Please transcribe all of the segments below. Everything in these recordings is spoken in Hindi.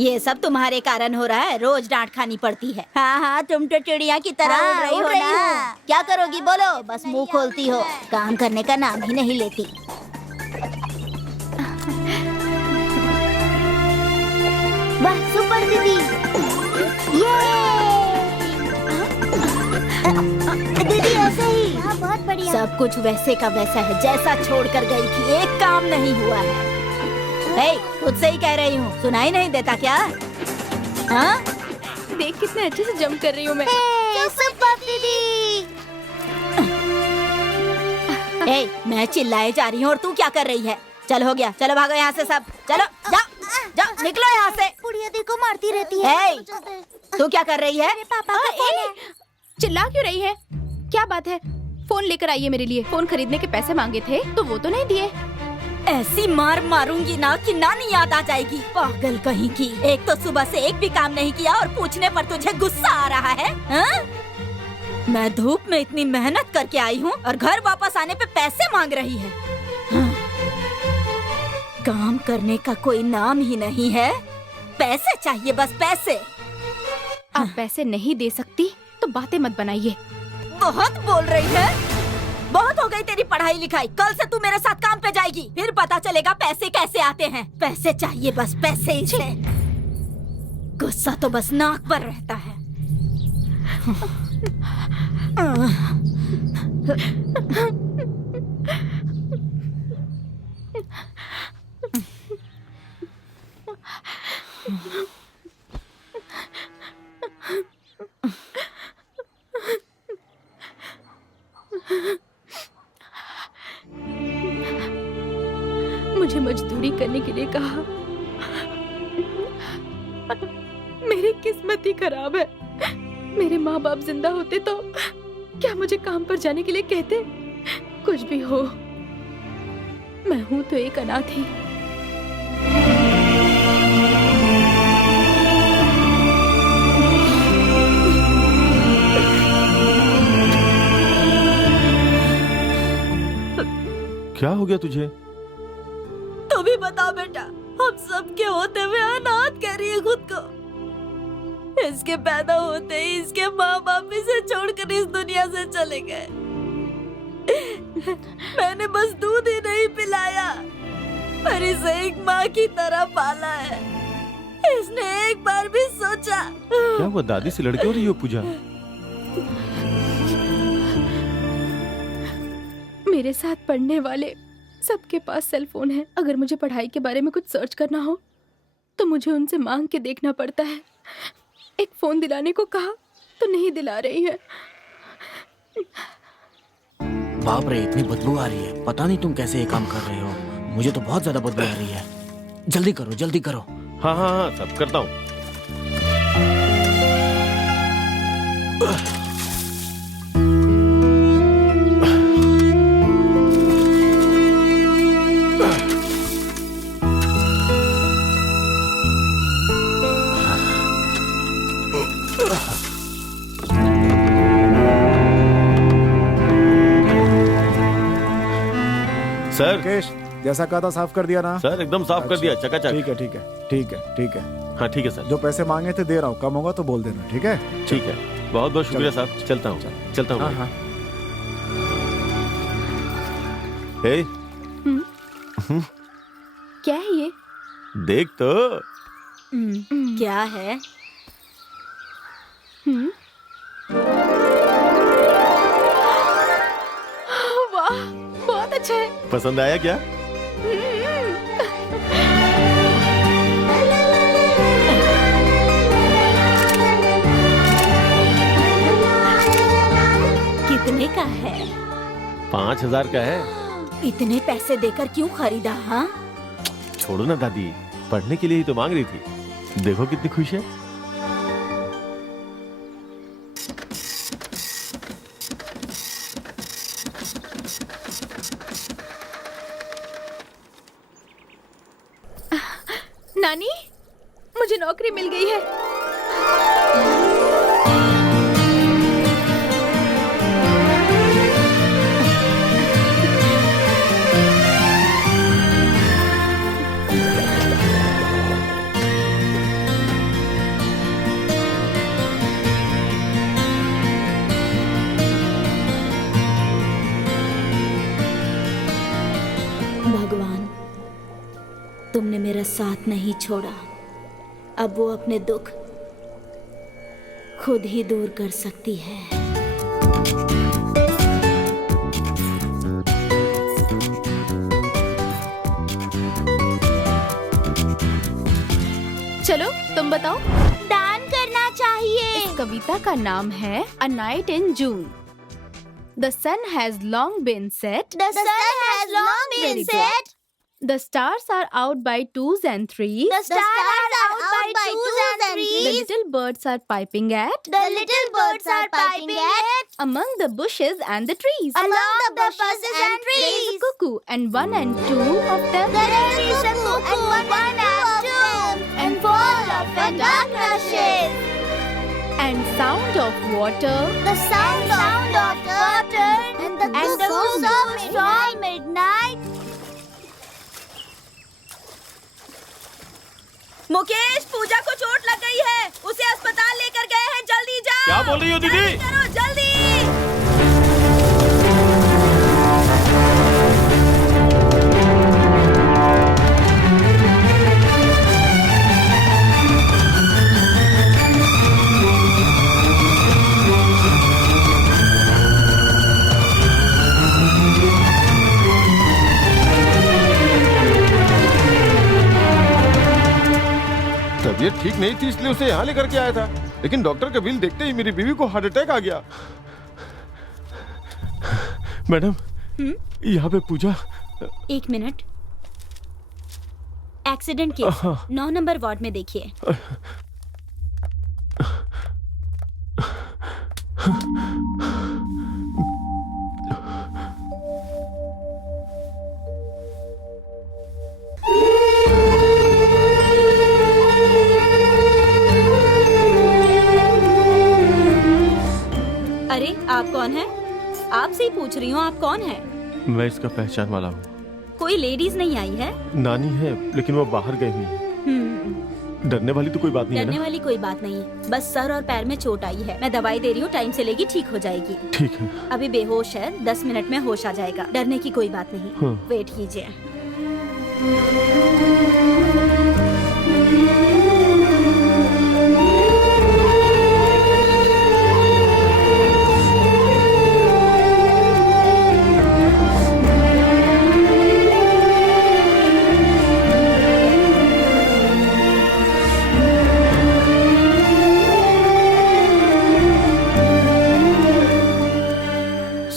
ये सब तुम्हारे कारण हो रहा है, रोज डांट खानी पड़ती है। हाँ हाँ, तुम तो चिड़िया की तरह उड़ रही हो ना। क्या करोगी बोलो, बस मुंह खोलती हो, काम करने का नाम ही नहीं लेती। वाह सुपर दीदी, ये दीदी ऐसे ही बहुत बढ़िया। सब कुछ वैसे का वैसा है जैसा छोड़ कर गई थी, एक काम नहीं हुआ है। खुद से ही कह रही हूँ, सुनाई नहीं देता क्या? हाँ? देख कितने अच्छे से जंप कर रही हूँ मैं। सुपर दीदी। मैं चिल्लाए जा रही हूँ और तू क्या कर रही है? चल हो गया, चलो भागो यहाँ से सब, चलो जाओ जाओ निकलो यहाँ से। बुढ़िया दी को मारती रहती है। तू क्या कर रही है? पापा का फोन है। चिल्ला क्यों रही है? क्या बात है? फोन लेकर आइए मेरे लिए। फोन खरीदने के पैसे मांगे थे तो वो तो नहीं दिए। ऐसी मार मारूंगी ना कि नानी याद आ जाएगी। पागल कहीं की, एक तो सुबह से एक भी काम नहीं किया और पूछने पर तुझे गुस्सा आ रहा है हा? मैं धूप में इतनी मेहनत करके आई हूँ और घर वापस आने पे पैसे मांग रही है। हाँ? काम करने का कोई नाम ही नहीं है, पैसे चाहिए बस पैसे। आप पैसे नहीं दे सकती तो बातें मत बनाइए। बहुत बोल रही है, बहुत हो गई तेरी पढ़ाई लिखाई। कल से तू मेरे साथ काम पे जाएगी, फिर पता चलेगा पैसे कैसे आते हैं। पैसे चाहिए बस पैसे इसे। गुस्सा तो बस नाक पर रहता है। मुझे मजदूरी करने के लिए कहा। मेरी किस्मत ही खराब है। मेरे माँ बाप जिंदा होते तो क्या मुझे काम पर जाने के लिए कहते? कुछ भी हो, मैं हूँ तो एक अनाथ ही। क्या हो गया तुझे? तू भी बता बेटा, हम सब के होते हुए अनाथ कह रही है खुद को। इसके पैदा होते ही इसके माँ बाप इसे छोड़कर इस दुनिया से चले गए। मैंने बस दूध ही नहीं पिलाया, पर इसे एक माँ की तरह पाला है। इसने एक बार भी सोचा? क्या हुआ, दादी से लड़के हो रही हो पूजा? मेरे साथ पढ़ने वाले सबके पास सेल फोन है। अगर मुझे पढ़ाई के बारे में कुछ सर्च करना हो तो मुझे उनसे मांग के देखना पड़ता है। एक फोन दिलाने को कहा तो नहीं दिला रही है। बाप रे, इतनी बदबू आ रही है। पता नहीं तुम कैसे ये काम कर रहे हो। मुझे तो बहुत ज्यादा बदबू आ रही है। जल्दी करो जल्दी करो। हाँ हाँ हाँ, सब करता हूँ। सर, मुकेश, जैसा कहा था साफ कर दिया ना? सर एकदम साफ कर दिया, चकाचक। ठीक है ठीक है ठीक है ठीक है। हाँ ठीक है सर। जो पैसे मांगे थे दे रहा हूँ, कम होगा तो बोल देना। ठीक है ठीक है, बहुत बहुत शुक्रिया साहब। चलता हूँ चलता हूँ। हाँ हाँ। हे, क्या है ये? देख तो। क्या है? वाह, बहुत अच्छा है। पसंद आया क्या? कितने का है? 5,000 का है। इतने पैसे देकर क्यों खरीदा? हाँ, छोड़ो ना दादी, पढ़ने के लिए ही तो मांग रही थी। देखो कितनी खुश है। नानी, मुझे नौकरी मिल गई है। साथ नहीं छोड़ा, अब वो अपने दुख खुद ही दूर कर सकती है। चलो तुम बताओ। दान करना चाहिए। इस कविता का नाम है A Night in June. The sun has long been set. The sun has long been Very good. set. The stars are out by twos and threes. The stars are out by twos and The threes. little birds are piping at The little birds are piping at among the bushes and the trees. along the bushes and There is a trees. cuckoo, and one and two of them. There is a cuckoo and one and two, and full of dark rushes. And sound of water. The sound of water and the cuckoo from midnight. Mukesh, पूजा को चोट लग गई है, उसे अस्पताल लेकर गए हैं, जल्दी जाओ। क्या बोल रही हो दीदी? जल्दी करो, जल्दी। तबीयत ठीक नहीं थी इसलिए उसे यहाँ लेकर के आया था, लेकिन डॉक्टर का बिल देखते ही मेरी बीवी को हार्ट अटैक आ गया। मैडम, यहाँ पे पूजा। एक minute, accident case 9 number ward में देखिए। अरे आप कौन हैं? आपसे ही पूछ रही हूँ, आप कौन हैं? मैं इसका पहचान वाला हूँ। कोई लेडीज नहीं आई है? नानी है, लेकिन वो बाहर गई हुई है। डरने वाली तो कोई बात नहीं है डरने ना? वाली कोई बात नहीं है, बस सर और पैर में चोट आई है। मैं दवाई दे रही हूँ, टाइम से लेगी, ठीक हो जाएगी। ठीक है। अभी बेहोश है, 10 मिनट में होश आ जाएगा। डरने की कोई बात नहीं, हाँ। वेट कीजिए।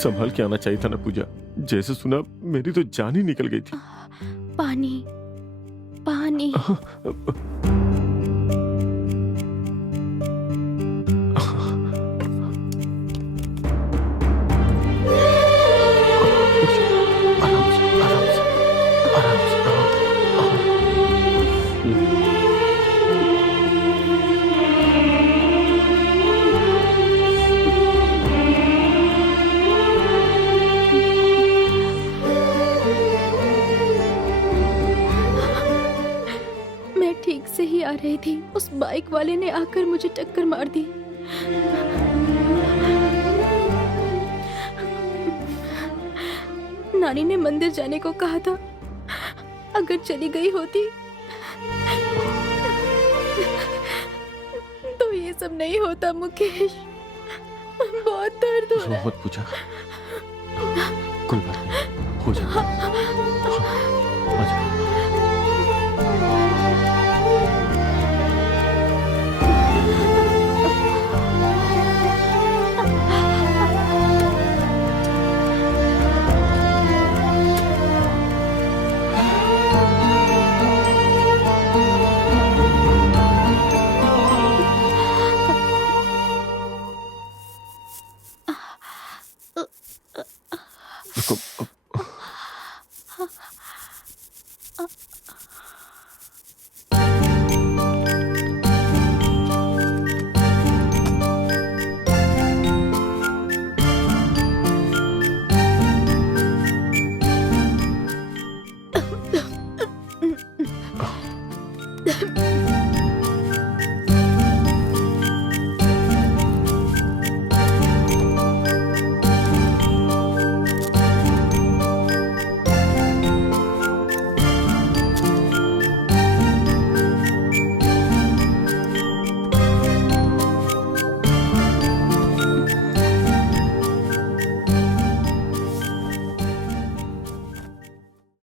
संभल के आना चाहिए था ना पूजा। जैसे सुना मेरी तो जान ही निकल गई थी। पानी, पानी। आराम से, आराम से, आराम से। मैं ठीक से ही आ रही थी, उस बाइक वाले ने आकर मुझे टक्कर मार दी। नानी ने मंदिर जाने को कहा था, अगर चली गई होती तो ये सब नहीं होता। मुकेश, बहुत दर्द हो रहा है। मत पूजा, कोई बात नहीं, हो जाएगा। हाँ, आ जाओ।